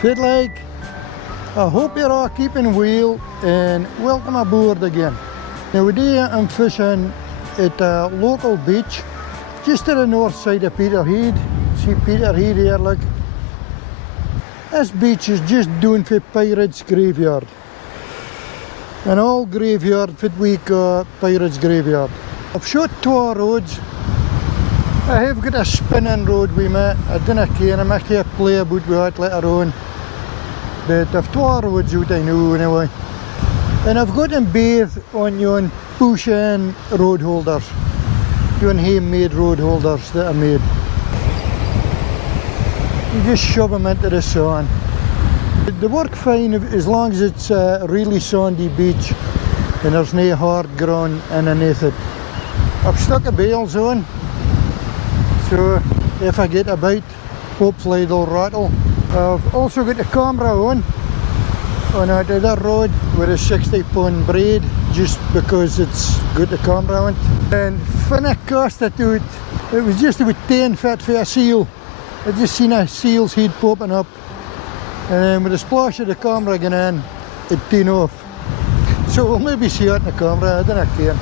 Fit like, I hope you're all keeping well and welcome aboard again. Now today I'm fishing at a local beach just to the north side of Peterhead. See Peterhead here, look. This beach is just doing for Pirates Graveyard. An old graveyard that we call Pirates Graveyard. I've shot 2 roads. I have got a spinning road with me. I don't care, I might have play about with it later on. But I've 2 roads out I know anyway. And I've got them both on yon push-in road holders. Yon handmade road holders that I made. You just shove them into the sun. They work fine as long as it's a really sandy beach and there's no hard ground underneath it. I've stuck a bails on, so if I get a bite, hopefully they'll rattle. I've also got the camera on that other rod with a 60-pound braid, just because it's got the camera on. And when I cast it out, it was just about 10 feet for a seal. I just seen a seal's head popping up, and then with the splash of the camera going in, it turned off. So we'll maybe see it in the camera, I don't care.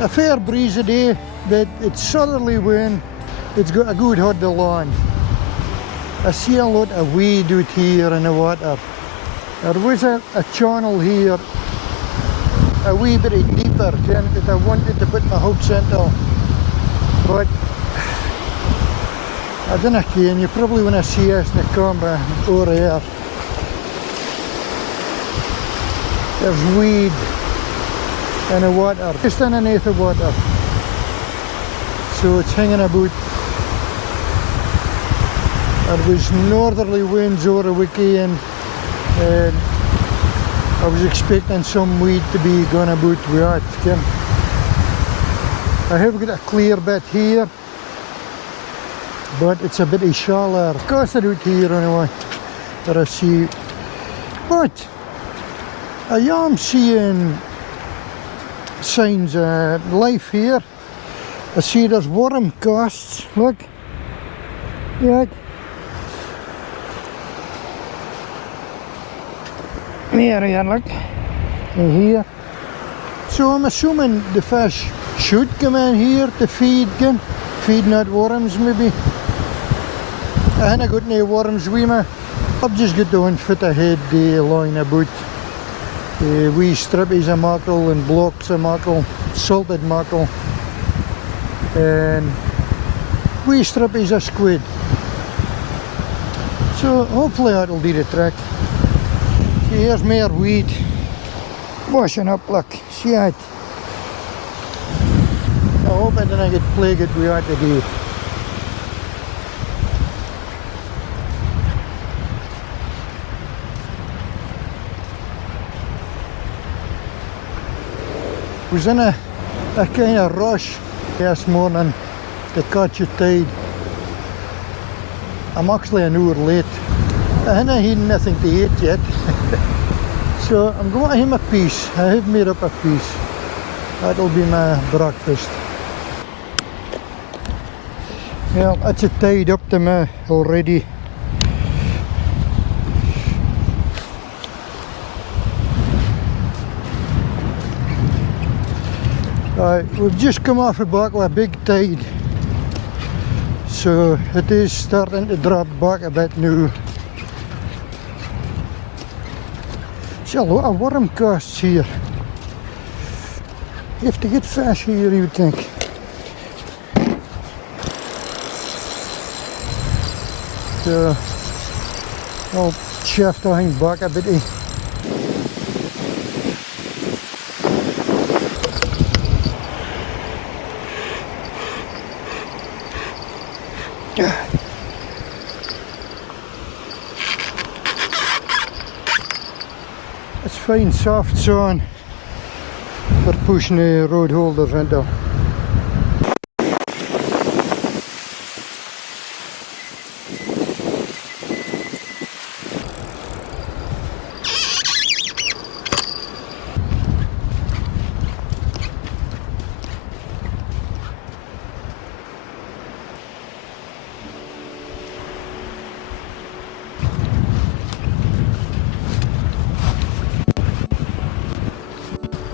A fair breeze today, but it's southerly wind. It's got a good hold of land. I see a lot of weed out here in the water. There was a channel here, a wee bit deeper, that I wanted to put my hooks into, but I don't know, Ken, you probably want to see us in the camera over here. There's weed in the water, just underneath the water, so it's hanging about. There was northerly winds over the weekend, and I was expecting some weed to be gone about with that. I have got a clear bit here, but it's a bit shallower. Cast it out here anyway, that I see. But I am seeing signs of life here. I see there's worm casts, look. Yeah. There, look. And here. So I'm assuming the fish should come in here to feed not worms maybe. I haven't got any worms with me. I've just got the 1 foot ahead lying about. Wee strippies of mackerel and blocks of mackerel, salted mackerel, and wee strippies of squid. So hopefully that'll do the trick. See, here's more weed washing up, look, see it. I hope I didn't get plagued with that today. Was in a kind of rush this morning to catch a tide. I'm actually an hour late. I haven't had nothing to eat yet. So I'm going to have a piece. I have made up a piece. That'll be my breakfast. Well, it's a tide up to me already. We've just come off the back of a big tide, so it is starting to drop back a bit now. There's a lot of worm casts here. You have to get fish here, you would think. So I'll shift the thing back a bit. It's fine soft sand for pushing the road holders into.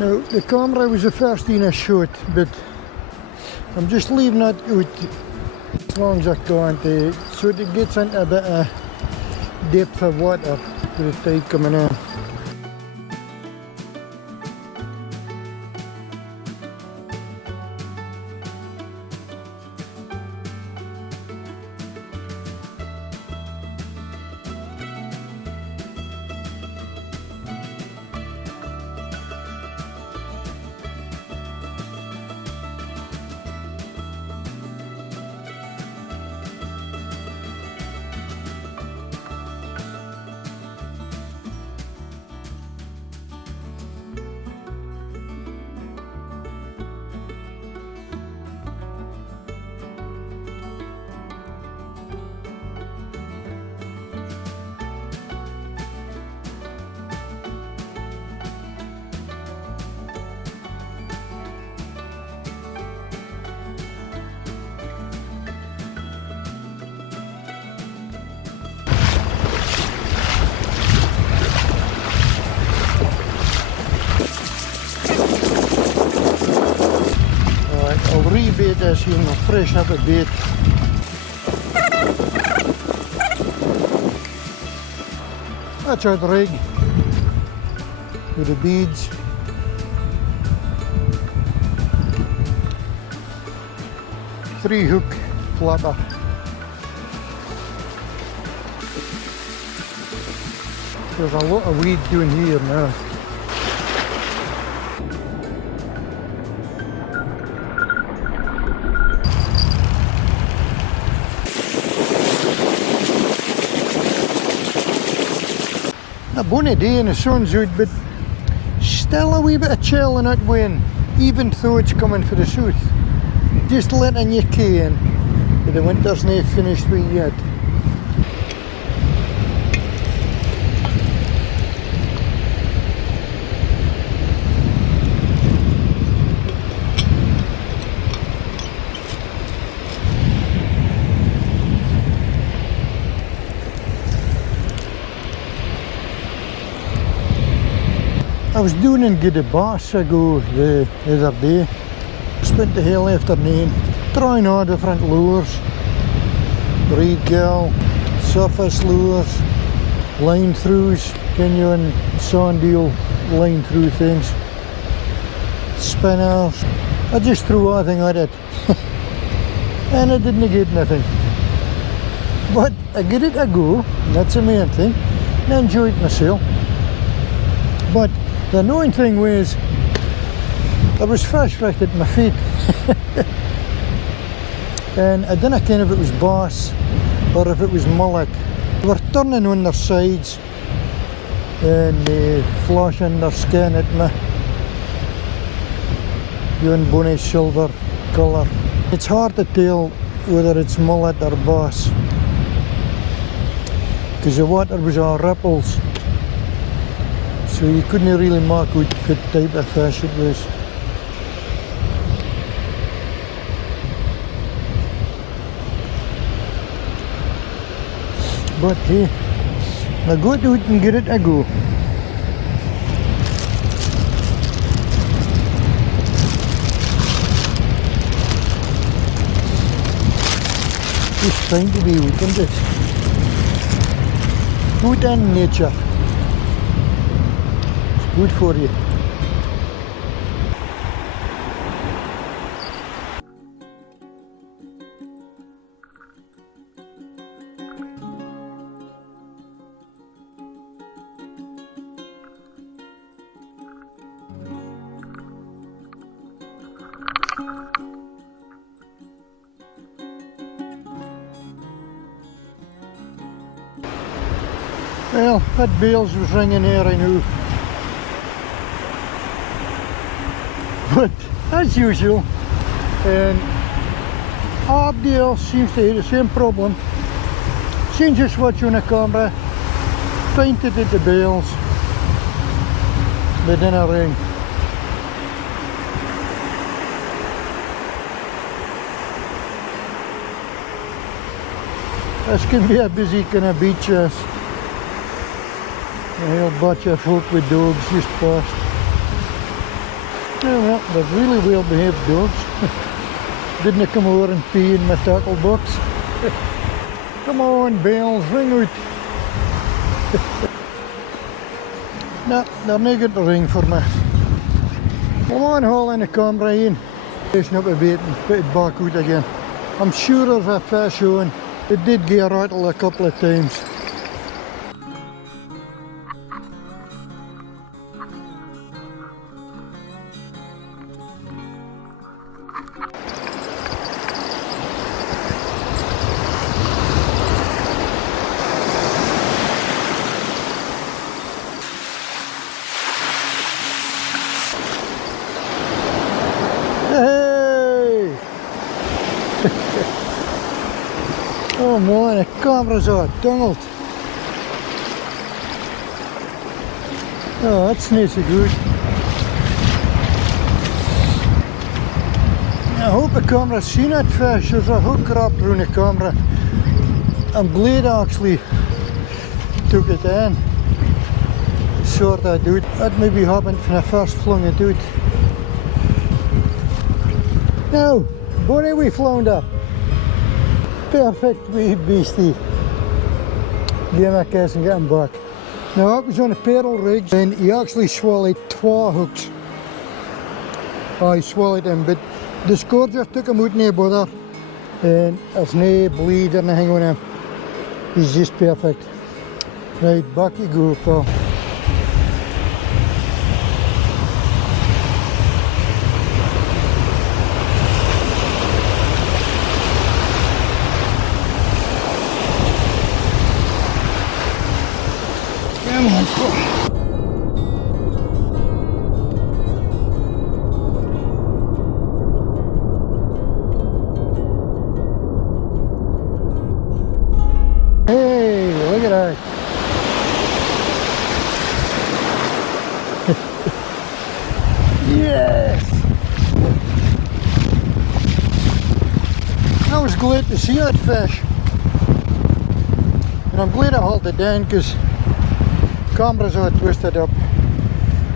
Now the camera was the first thing I shot, but I'm just leaving it out as long as I can so it gets into a bit of depth of water with the tide coming in. I'll rebait this here and I'll fresh up a bit. That's our rig with the beads. Three hook flapper. There's a lot of weed doing here now. A bonny day and the sun's out, but still a wee bit of chill in that wind, even though it's coming for the south. Just letting you in that the winter's not finished with yet. I was doing in good bass ago the other day. Spent the whole afternoon trying all different lures. Reed gill, surface lures, line throughs, genuine sand eel line through things, spinners. I just threw everything at it and I didn't get nothing. But I gave it a go, that's the main thing, and I enjoyed myself. But the annoying thing was, there was fish right at my feet. And I didn't know if it was bass or if it was mullet. They were turning on their sides and flashing their skin at me. Doing bonny silver colour. It's hard to tell whether it's mullet or bass, because the water was all ripples. So you couldn't really mark out what type of fish it was. But hey, I got out and get it a go. Just trying to be out in this. Out in nature. good for you. Well, that bells was ringing here I knew. But as usual, and Abdel seems to have the same problem. Since just watching the camera, pointed at the bells, but then I ring. This can be a busy kind of beach. A whole bunch of folk with dogs just passed. Oh well, they're really well behaved dogs. Didn't come over and pee in my tackle box. Come on, bells, ring out. No, they're not going to ring for me. Come on, haul in the camera in. Fishing up a bit and put it back out again. I'm sure there's a fish on. It did get rattled a couple of times. Oh man, the camera's all tangled. Oh, that's not so good. I hope the camera's seen that fish. There's a hook wrapped around the camera. I'm glad I actually took it in. Sort that out. That maybe happened when I first flung it out. Now, Bonnie, we flounder. Perfect wee beastie. Give him a kiss and get him back. Now that was on a pedal rig and he actually swallowed 2 hooks. I swallowed him, but the scourger took him out no bother and there's no bleed or anything on him. He's just perfect. Right, back you go, pal. Come on, hey, look at that. Yes! I was glad to see that fish. And I'm glad I hauled it down because camera's all twisted up.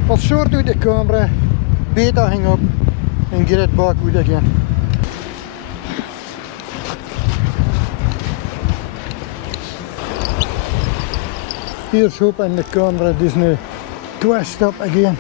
I'll sort out the camera, bait that hang up and get it back out again. Here's hoping the camera doesn't twist up again.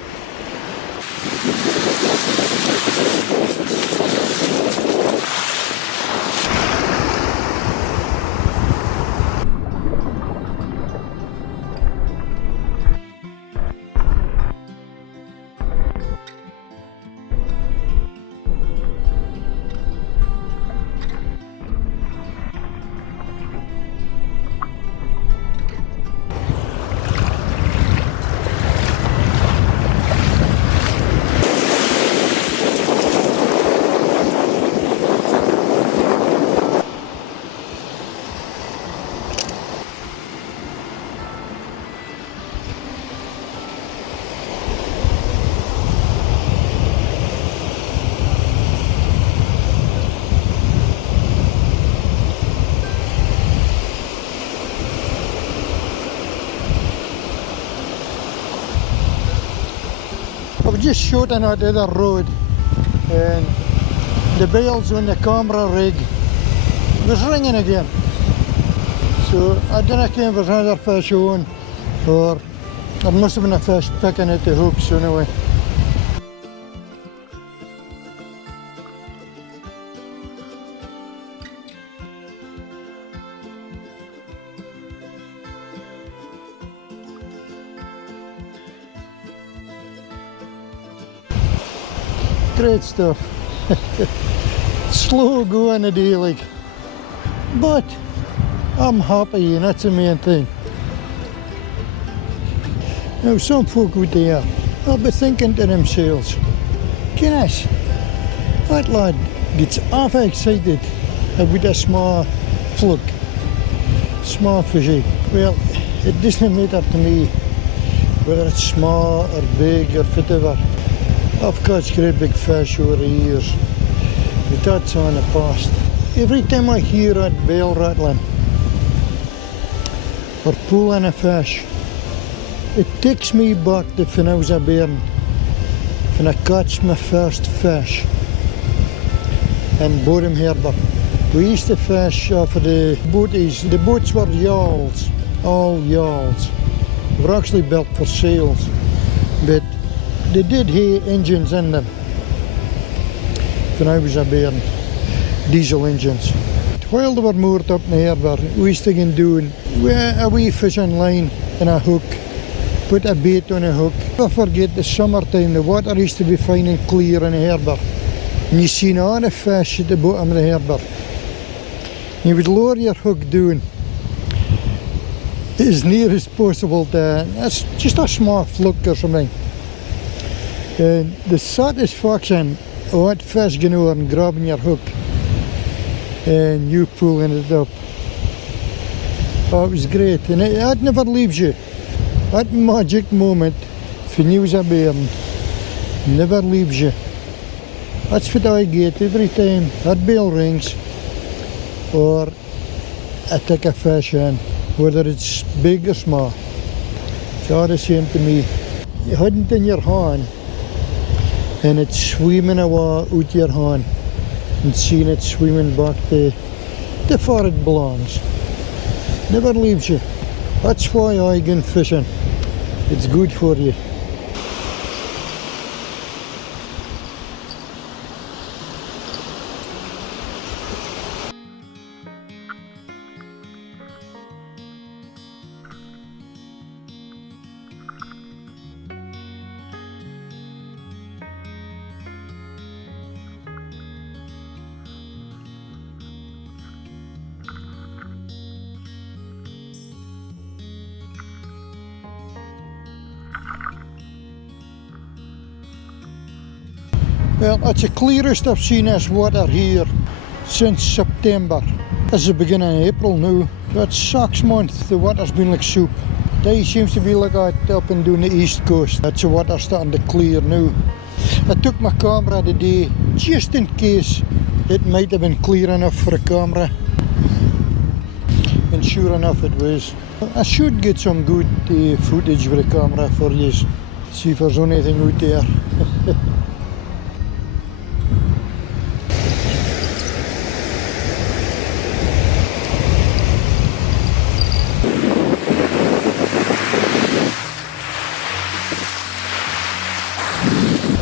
I was just shooting at the other road and the bells on the camera rig was ringing again. So I don't know if there was another fish on or There must have been a fish picking at the hooks anyway. Great stuff. Slow going today, like, but I'm happy and that's the main thing. Now some folk out there will be thinking to themselves, goodness, that lad gets half excited about a small fluke, small fishy. Well, it doesn't matter to me whether it's small or big or whatever. I've caught great big fish over the years, but that's on the past. Every time I hear that bell rattling or pulling a fish, it takes me back to when I was a bairn, when I caught my first fish in Bodham Harbour. We used to fish off of the boaties. The boats were yawls, all yawls. They were actually built for sails, but they did have engines in them when I was a bairn, diesel engines. While they were moored up in the harbour, we used to go doing a wee fishing line and a hook, put a bait on a hook. I forget the summertime, the water used to be fine and clear in the harbour, and you seen all the fish at the bottom of the harbour. You would lower your hook down as near as possible to that's just a small fluke or something. And the satisfaction of that fish going over and grabbing your hook and you pulling it up, oh, it was great, and that never leaves you. That magic moment when you was a bairn never leaves you. That's what I get every time that bell rings or I take a fish in, whether it's big or small. It's all the same to me. You had it in your hand and it's swimming away out your hand and seeing it swimming back to where it belongs. Never leaves you. That's why I go fishing. It's good for you. Well, it's the clearest I've seen this water here since September. It's the beginning of April now. That's 6 months, the water's been like soup. Day seems to be like that up and down the east coast. That's the water starting to clear now. I took my camera today just in case it might have been clear enough for a camera. And sure enough it was. I should get some good footage with the camera for you. See if there's anything out there.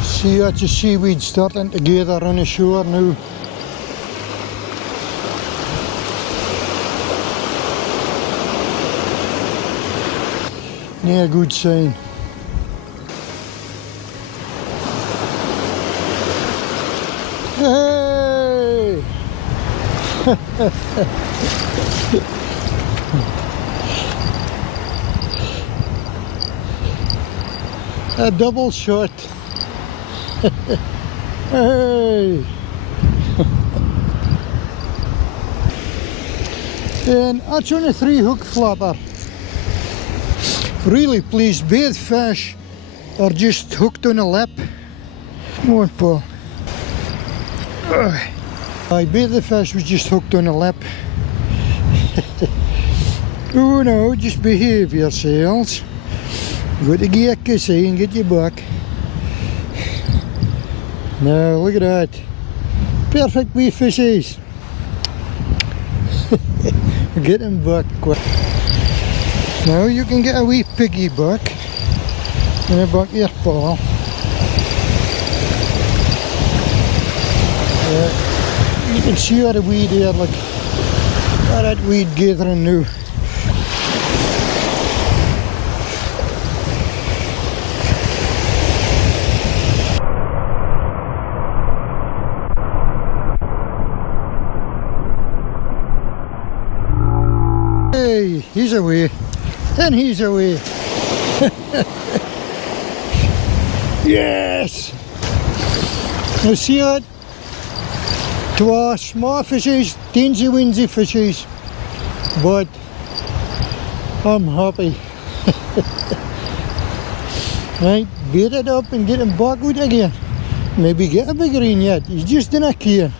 See, that's the seaweed starting to gather on the shore now. Yeah, good sign. Hey! A double shot. Hey! And that's on a 3-hook flapper. Really pleased, both fish are just hooked on a lip. Come on, Paul. I bet the fish was just hooked on a lip. Oh no, just behave yourselves. Go to get a kissy and get you back. Now look at that. Perfect wee fishies. Get him back quick. Now you can get a wee piggy back. En een bak eerpaal. You can see all the weed there, like all that weed gathering now. Hey, he's away. And he's away. Yes! You see it? Two small fishes, teensy weensy fishes, but I'm happy. Right, bait it up and get him back out again. Maybe get a bigger one yet, he's just in a can.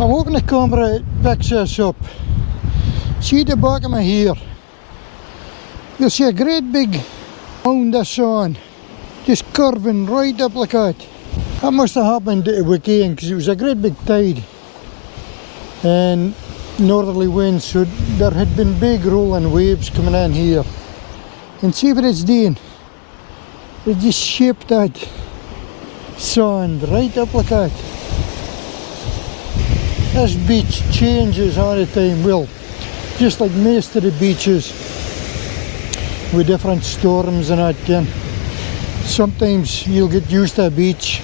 I'm hoping the camera picks this up. See the back of my hair. You'll see a great big mound of sand just curving right up like that. That must have happened at a weekend because it was a great big tide and northerly winds, so there had been big rolling waves coming in here. And see what it's doing. It just shaped that sand right up like that. This beach changes all the time, well, just like most of the beaches with different storms and that. Again. Sometimes you'll get used to a beach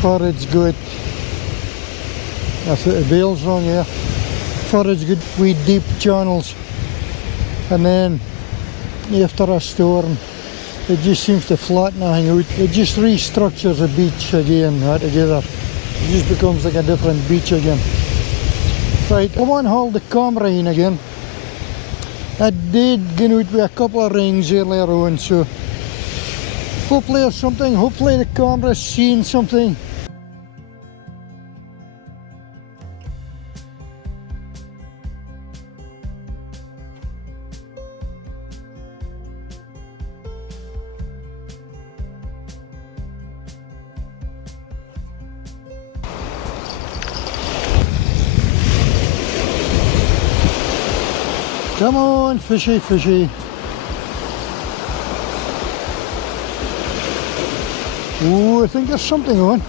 for it's good. That's the bell's wrong here. For it's good with deep channels, and then after a storm it just seems to flatten out. It just restructures the beach again altogether. It just becomes like a different beach again. Right, I want to hold the camera in again. I did get out with a couple of rings earlier on, so hopefully there's something, hopefully the camera's seeing something. Come on, fishy, fishy. Ooh, I think there's something on.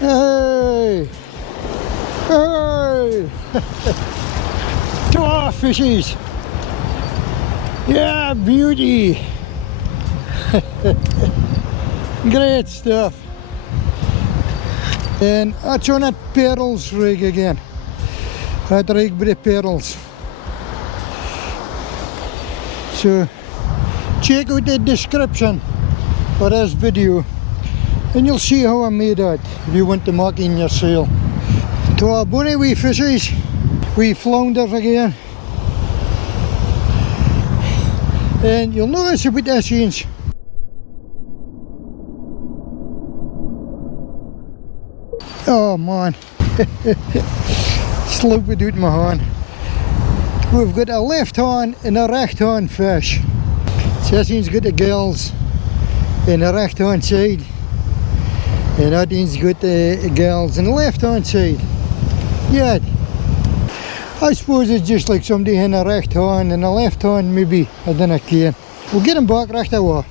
Hey! Hey! 2 fishies! Yeah, beauty! Great stuff. And that's on that pedals rig again. That rig with the pedals. So check out the description for this video and you'll see how I made that if you want to mark in yourself. To our bonny wee fishies, wee flounders again. And you'll notice about this inch. Oh man, slope it out my hand. We've got a left hand and a right hand fish. This got the gills in the right hand side, and that one's got the gills in the left hand side. Yeah, I suppose it's just like somebody in the right hand and the left hand maybe, I don't know, can. We'll get them back right away.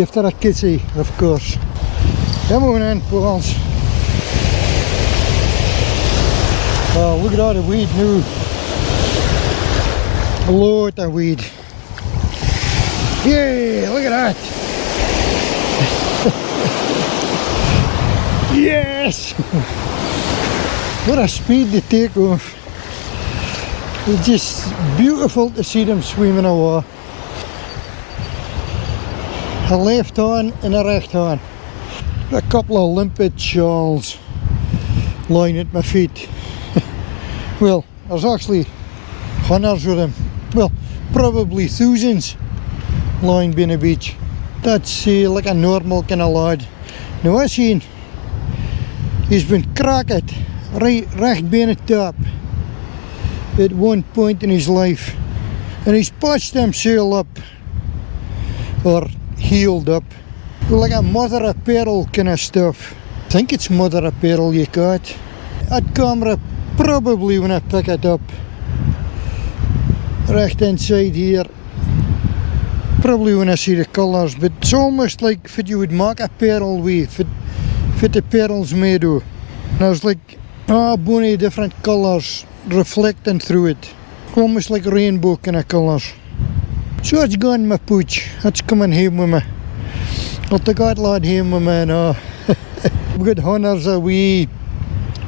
After a kissy, of course. Come on in, pals. Oh, look at all the weed now. A lot of weed. Yeah, look at that. Yes! What a speed they take off. It's just beautiful to see them swimming away. a left hand and a right hand. A couple of limpet shawls lying at my feet. Well, there's actually hundreds of them. Well, probably thousands lying by the beach. That's like a normal kind of lad. Now I seen he's been cracked right by the top at one point in his life, and he's patched himself up or healed up like a mother of pearl kind of stuff. I think it's mother of pearl you got. That camera probably when I pick it up right inside here, probably when I see the colours, but it's almost like what you would make a pearl with, what the pearl's made of. There's like a bunch of different colours reflecting through it, almost like rainbow kind of colours. So it's gone in my pooch, it's coming home with me. I'll take that lad home with me now. We've got hundreds of wee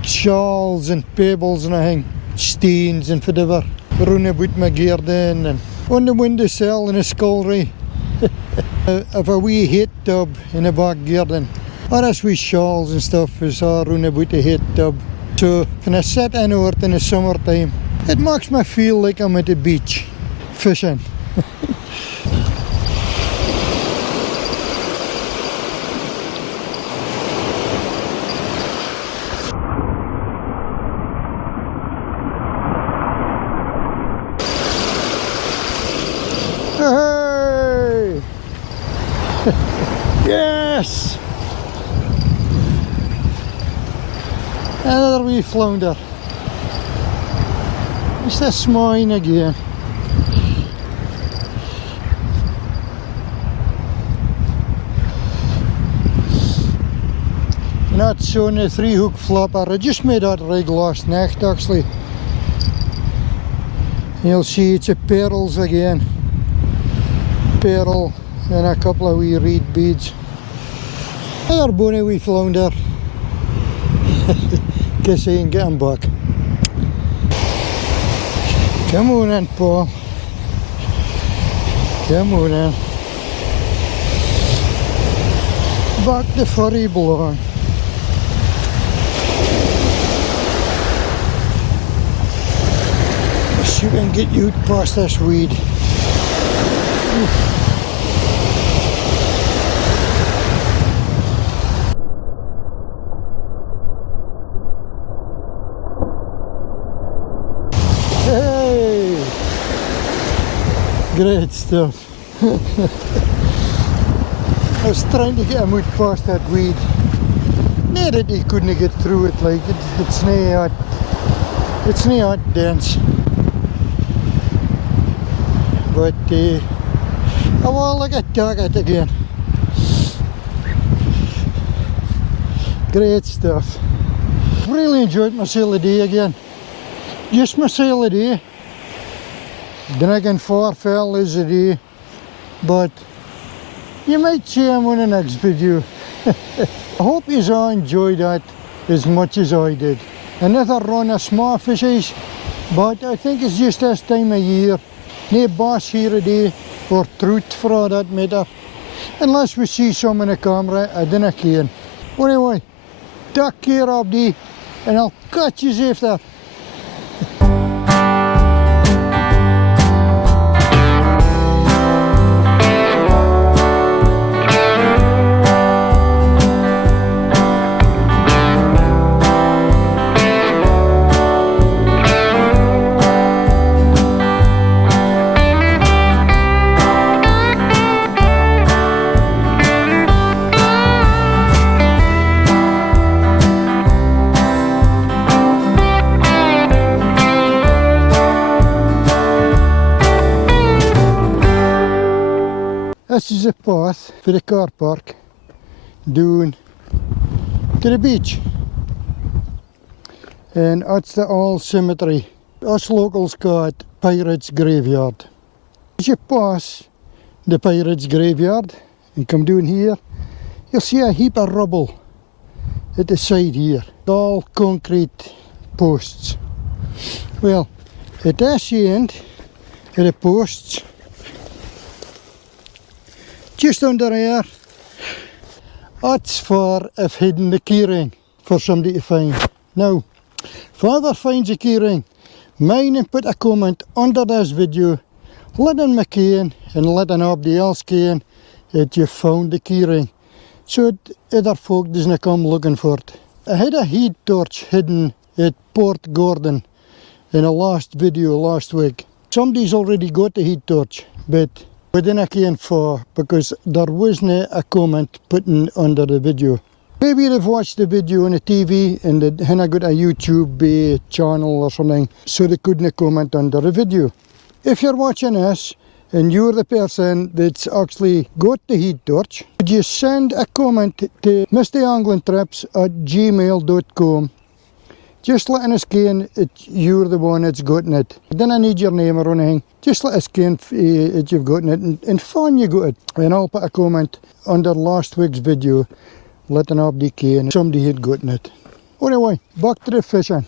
shawls and pebbles and everything, stains and whatever, round about my garden and on the windowsill in a scullery. Of a wee heat tub in the back garden. All those wee shawls and stuff is all round about the heat tub. So when I sit in it in the summertime, it makes me feel like I'm at the beach fishing. Hey! Yes! Another wee flounder. It's this mine again. Not showing a 3-hook flopper. I just made that rig last night actually. You'll see it's a pearls again. Pearl and a couple of wee reed beads. Another bonny wee flounder. Guess I ain't getting back. Come on in, Paul. Come on in. Back the furry belong. See if I can get you past this weed. Hey! Great stuff. I was trying to get him out past that weed. No, that he couldn't get through it, like it's not dense. But I want like a target again. Great stuff. Really enjoyed myself today again. Just myself today. Drinking 4 fellas a day. But you might see him on the next video. I hope you all enjoyed that as much as I did. Another run of small fishes, but I think it's just this time of year. No bass here today, or trout for all that matter. Unless we see some in the camera, I don't care. Anyway, take care of thee, and I'll catch you after. This is a path for the car park down to the beach, and that's the old cemetery. Us locals call it Pirates Graveyard. As you pass the Pirates Graveyard and come down here, you'll see a heap of rubble at the side here, all concrete posts. Well, at this end of the posts, just under here. That's for if hidden the keyring for somebody to find. Now, if whoever finds a keyring, mind and put a comment under this video, letting me ken and letting everybody else ken that you found the keyring, so that other folk doesn't come looking for it. I had a heat torch hidden at Portgordon in a last video last week. Somebody's already got the heat torch, but we didn't ken for because there wasn't a comment put in under the video. Maybe they've watched the video on the TV and they haven't got a YouTube channel or something, so they couldn't comment under the video. If you're watching this and you're the person that's actually got the heat torch, would you send a comment to mryanglingtrips@gmail.com, just letting us ken that you're the one that's gotten it. You don't need your name or anything, just let us ken that you've gotten it and fun you got it. And I'll put a comment under last week's video letting everybody ken somebody had gotten it. Anyway, back to the fishing.